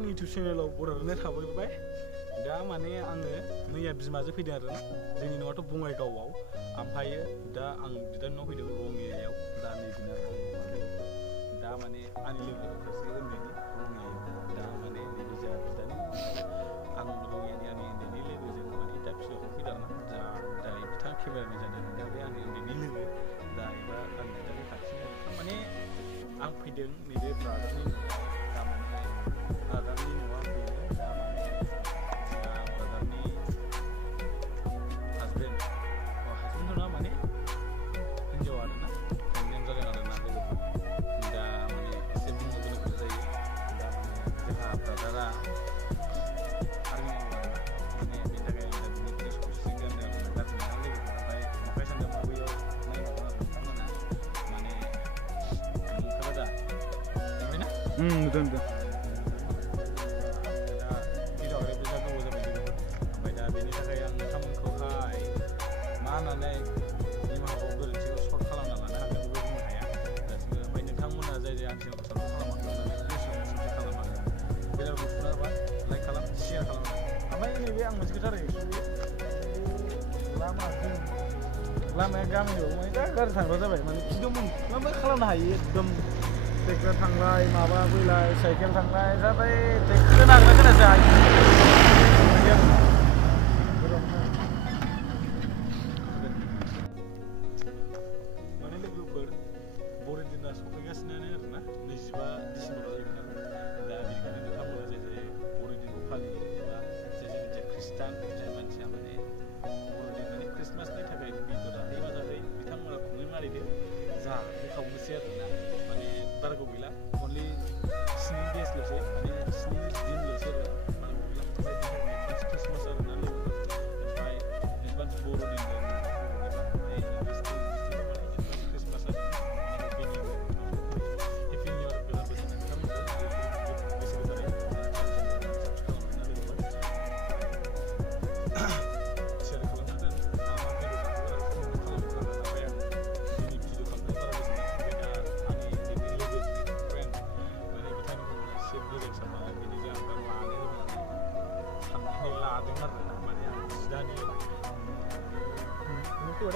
आंनि इउटुब चेनेलाव बरायनानै थाबोबाय दा माने आङो मैया बिमाजों फैदों आरो ना जोंनि न'आथ' बङाइगावआव ओमफ्रायो दा आं बिदानि न'आव फैदों रङियायाव दा नैदिना दा माने आंनि लोगोफोर सासे उन्दैनि रङियायाव दा माने नैबे जोंहा बिदानि आं रङियानि आंनि उन्दैनि लोगोजों माने दा फिसाखौ फैदों आरो ना दा दायो बिथाङा केमेरामेन जानानै दा बे आंनि उन्दैनि लोगो दा एबा आंनि बिदानि खाथिनि माने आं फैदों नैबे ब्रादारनि न'आव दा माने ब्रादारनि न'आ बेनो दा माने जोंहा ब्रादारनि हासबेन्ड नङा माने हिन्जाव आरो ना प्रेगनेन्ट जादों आरो ना लोगोफोर दा माने एसे बुंनो गोनां जायो दा माने जोंहा ब्रादारा आर्मि मावो आरो ना माने बेनि थाखाय आं दा बिनि ड्रेसखौ एसे गानदों आरो ना गाज्रि नङा लोगोफोर ओमफ्राय आखाइ सान्दों बैयाव नायहरदों आरो नोंथांमोना माने नुखाबाय दा नुबाय ना नुदों नुदों होननानै निमाहाखौ गोरोन्थिखौ सर्ट खालामना लानो हागोन बेबो बुंनो हाया दासिमबो ओमफ्राय नोंथांमोना जाय जाय आंनि चेनेलखौ साबस्क्राइब खालामाखै अननानै गोसोआव साबस्क्राइब खालामनांगोन बेलायाव थुनाबा लाइक खालाम शेयार खालाम ओमफ्राय नैबे आं मोनसे खोथा एक्सुवेलि लामाया गामियाव माने दा गारि थांग्रा जाबाय माने एकदम मोनफ्रोमबो खालामनो हायो एकदम ट्रेक्टर थांलाय माबा फैलाय साइकेल थांलाय जाबाय ट्रेक्टर नाग्रा खोनासो हायो बर'दिना सफैगासिनो आरोना 25 डिसेम्बराव जाहैगोन आरो दा बेनिखायनो नोंथांमोना जाय जाय बर'दिनखौ फालियो एबा जाय खृष्टान जाय मानसिया माने बर'दिन माने ख्रिस्टमासनि थाखाय बेदर जाहै बिथांमोना खुङै मारिदो जा खावनोसै आरोना माने बारगौ गैला अनलि 7 डेजल'सै माने 7 दिनल'सै आरो बारगौ गैला ओमफ्राय ख्रिस्टमास आरोना लोगोफोर ओमफ्राय एडभान्स बर'दिन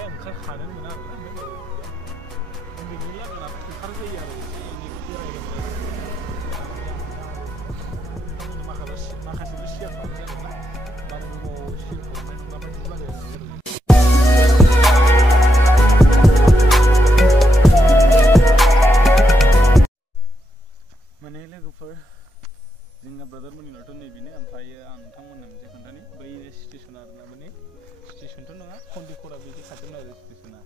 ओंखारखानो मोना आरो उन्दैनि लागोना ओंखारजायो आरो एसे एनै बेरायगोन माखासेबो शेयार खालामनाय आरोना बारा गोबाव शेयार खालामनाय नङा बायदि जादों माने लोगोफोर जोंना ब्रादारमोननि न'आथ' नैबेनो ओमफ्रायो आं नोंथांमोननो मोनसे खोन्थानि बै स्टेसन आरोना माने स्टेसनथ' नङा खन्दिखरा बिदि खाथियावनो आरो स्टेसना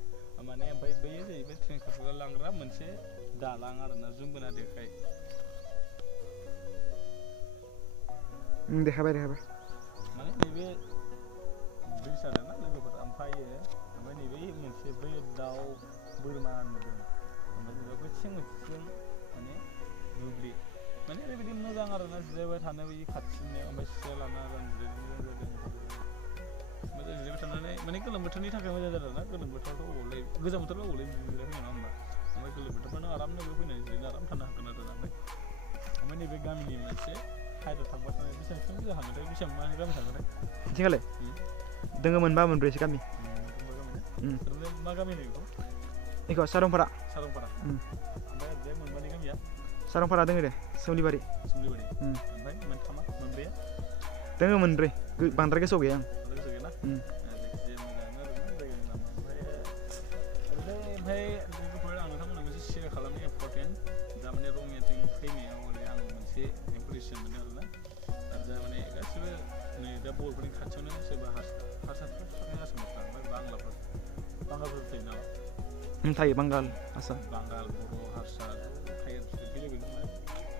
माने ओमफ्राय बैयो जाहैबाय ट्रेन खारग्रा लांग्रा मोनसे दालां आरोना जुमबोना देखाय देखाबाय माने नैबे ब्रिज आरोना लोगोफोर ओमफ्राय नैबे मोनसे बै दाउ बोरमा नुदों ओमफ्राय बैथिं मोनसेजों माने दुब्लि माने ओरैबायदि मोजां आरोना जिरायबाय थानो बै खाथिनो ओमफ्राय सिया लाना आराम जिरायनो मोजां जादों मोजां जिरायबाय थानानै माने गोलोम बोथोरनि थाखाय मोजां जादों ना गोलोम बोथोरावथ' अबावलाय गोजां बोथोराव अबावलाय जिरायफैयो नङा होमबा ओमफ्राय गोलोम बोथोरबा नों आरामनो बेयाव फैनानै जिरायनो आराम थानो हागोन आरोना ओमफ्राय नैबे गामिनि मोनसे हाइराव थांबाय थानाय बेसेबांसिम जाहांथाय बेसेबां मा गामि थांगोनथाय बिथिंगालाय दोङो मोनबा मोनब्रैसो गामि ओरैनो मा गामि होनो बेखौ सारंपारा ओमफ्राय बे मोनबानि गामिया सारंपारा दोङो दे सोमलिबारि ओमफ्राय मोनथामा मोनब्रैया दोङो मोनब्रै बांद्राय गोसोआव गैया आं जायखिजाया मोजाङानो आरोना जायगानि नामा ओमफ्राय लोगोफोर आं नोंथांमोननो मोनसे शेयार खालामनो इम्परटेन्ट दा माने रङियाथिं फैनायाव ओरै आं मोनसे इम्प्रेसन मोनो आरोना आरो दा माने गासिबो नै दा बर'फोरनि खाथियावनो सोरबा हारसाफोर थानाय आसामाव ओमफ्राय बांलाफोर थायो नामा थायो बांगाल आसाम बांगाल बर' हारसा थायो बिसोर बेलेग बायदि नङा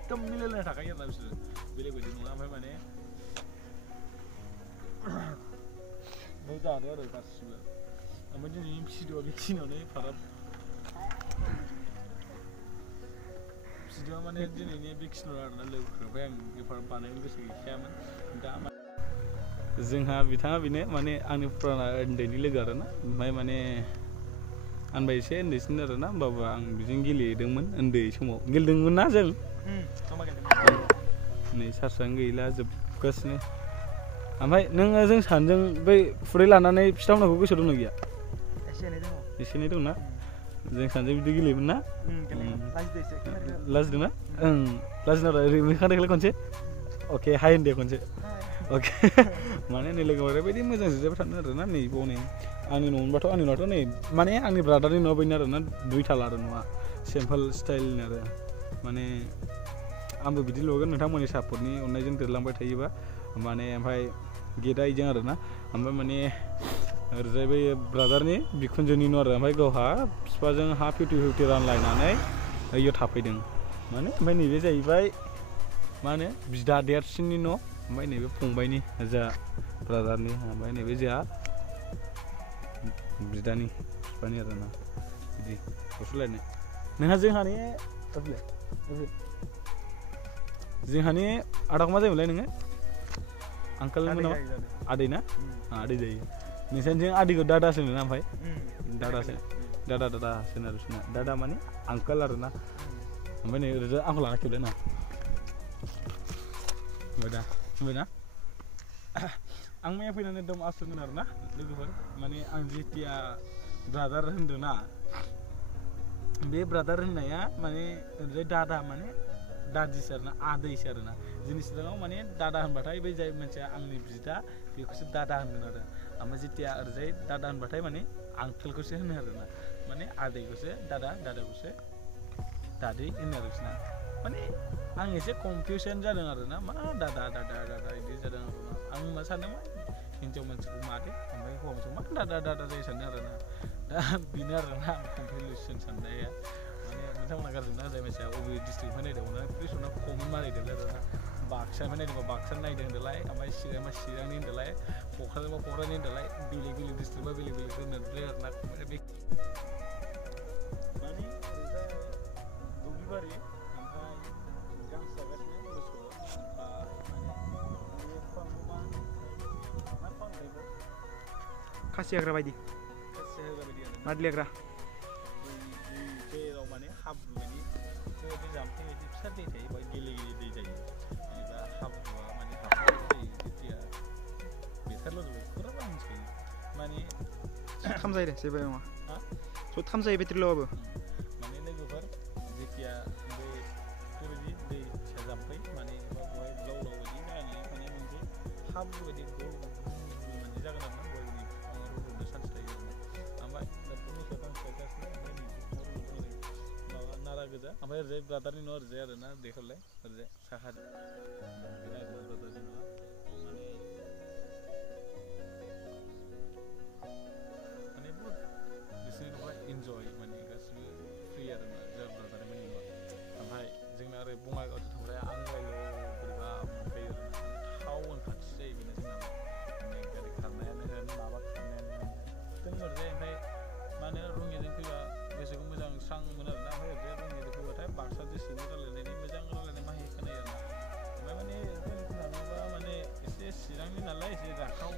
एकदम मिलायलायना थाखायो आरोना बिसोरो बेलेग बायदि नङा ओमफ्राय माने मोजाङानो आरो गासिबो ओमफ्राय दिनैनि भिडिअआ बेखिनियावनो फाराग भिडिअआ माने दिनैनि बेखिनियाव आरोना लोगोफोर ओमफ्राय आं एफाराब बानायनो गोसो गैखायामोन दा जोंहा बिथाङा बेनो माने आंनि फुराना उन्दैनि लोगो आरोना ओमफ्राय माने आंबो एसे उन्दैसिन आरोना होमबाबो आं बिजों गेलेदोंमोन उन्दै समाव गेलेदोंमोन ना जों नै चार्जआनो गैला जोबगासिनो ओमफ्राय नोङो जों सानैजों बै खुरै लानानै फिथा हमनायखौ गोसोआव दंना गैया एसे एनै दङ एसे एनै दंना जों सानैजों बिदि गेलेयोमोन ना लाजिदोंना ओं लाजिना ओरैनो खानायखौलाय खनसे अके हाय होनदे खनसे अके माने नै लोगो ओरैबायदि मोजां जिरायबाय थानो आरोना नै बाव नै आंनि न' मोनबाथ' आंनि न'आथ' नै माने आंनि ब्रादारनि न'आ बेनो आरोना दुइथाला आरो न'आ सिम्पोल स्टाइलनि आरो माने आंबो बिदि लुगोन नोंथांमोननि सापर्टनि अननायजों देरलांबाय थायोबा माने ओमफ्राय गेटआ इजों आरोना ओमफ्राय माने ओरैजाय बै ब्रादारनि बिखुनजोनि न' आरो ओमफ्राय गावहा बिफाजों हा 50-50 रानलायनानै इयाव थाफैदों माने ओमफ्राय नैबे जाहैबाय मा होनो बिदा देरसिननि न' ओमफ्राय नैबे फंबायनि जा ब्रादारनि ओमफ्राय नैबे जोंहा बिदानि बिफानि आरोना बिदि गसलायनाय नोंहा जोंहानि आदाखौ मा जायोमोनलाय नोङो आंकालमोन नामा आदै ना आदै जायो नोंसानिजों आदैखौ दादासो होनो ओमफ्राय दादासो दादा होनो आरो बिसोरना दादा माने आंकाल आरोना ओमफ्राय नै ओरैजाय आंखौ लाना खेबलाय ना ओमफ्राय दा आं मैया फैनानै एकदम आसुरमोन आरोना लोगोफोर माने आं जेथिया ब्रादार होनदों ना बे ब्रादार होननाया माने ओरैजाय दादा माने दादिसो आरोना आदैसो आरोना जोंनि सिगाङाव माने दादा होनबाथाय बै जाय मानसिया आंनि बिदा बेखौसो दादा होनगोन आरो ओमफ्राय जेथिया ओरैजाय दादा होनबाथाय माने आंकोलखौसो होनो आरोना माने आदैखौसो दादाखौसो दादै होनो आरो बिसोरना माने आं एसे कनफिउसन जादों आरोना मा दादा बिदि जादों आरोना आं मा सानदोंमोन हिन्जाव मानसिखौ मादे ओमफ्राय हौवा मानसिखौ मा दादा जायो सानदों आरोना दा बेनो आरोना कनफिउसन साननाया माने नोंथांमोना गाज्रि मोना जाय मानसिया अबे डिस्ट्रिक्टनिफ्राय नायदोंमोन प्रिसना कमेन्ट मारिदों आरोना बाक्सानिफ्राय नायदोंबा बाक्सानि नायदों होनदोंलाय ओमफ्राय चिरांबा चिरांनि होनदोंलाय क'क्राझारबा क'क्राझारनि होनदोंलाय बेलेग डिस्ट्रिक्टबा बेलेग होनदोंलाय आरोना बे माने ओरैजाय दुब्लिबारि ओमफ्राय गांसो जागासिनो मोसौ खासि हाग्रा बायदि मादलियाग्रा जेराव माने हाब्रु बायदि बेबायदि जाम्फै बायदि फिसा दै थायो बाय गेले दै जायो जेनेबा हाब्रुआ माने हाबनाय जायो जेथिया बेथारल' जाबाय फुरा मिथिखायो माने थाम जायो दे जेबो नङा स' थाम जायो बेट्रिल'बाबो माने लोगोफोर जेथिया बे बेबायदि दै फिसा जाम्फै माने बेवहाय लाव बायदि जानानै माने मोनसे हाब्रु बायदि गल माने जागोन आरोना गय रज'नो चान्स थायो ओमफ्राय मोसौ गांसो गासिनो ओमफ्राय माबा नारा गोजा ओमफ्राय ओरैजाय ब्रादारनि न' ओरैजाय आरोना देखौलाय ओरैजाय साहा ब्रादारनि न'आ माने बहुद बिसोरनि न'आ इन्जय माने गासिबो फ्रि आरोना जों ब्रादारनि न'आ ओमफ्राय जोंना ओरै बङाइगावजों थांग्राय आंगायल' बोरैबा मोनखायो आरोना टाउन खाथि जायो बेनो जोंना माने गारि खारनायानो होन माबा खारनायानो होन जों ओरैजाय ओमफ्राय मा होनो रङियाजों फैबा गोसोखौ मोजां स्रां मोनो आरोना ओमफ्राय ओरैजाय रङियाजों फैबाथाय बाक्सा डिस्ट्रिक्टनि रायलायनायनि मोजां रायलायनाय माहि खोनायो आरोना ओमफ्राय माने जों थाङोबा माने एसे चिरांनि नालाय एसे राखाव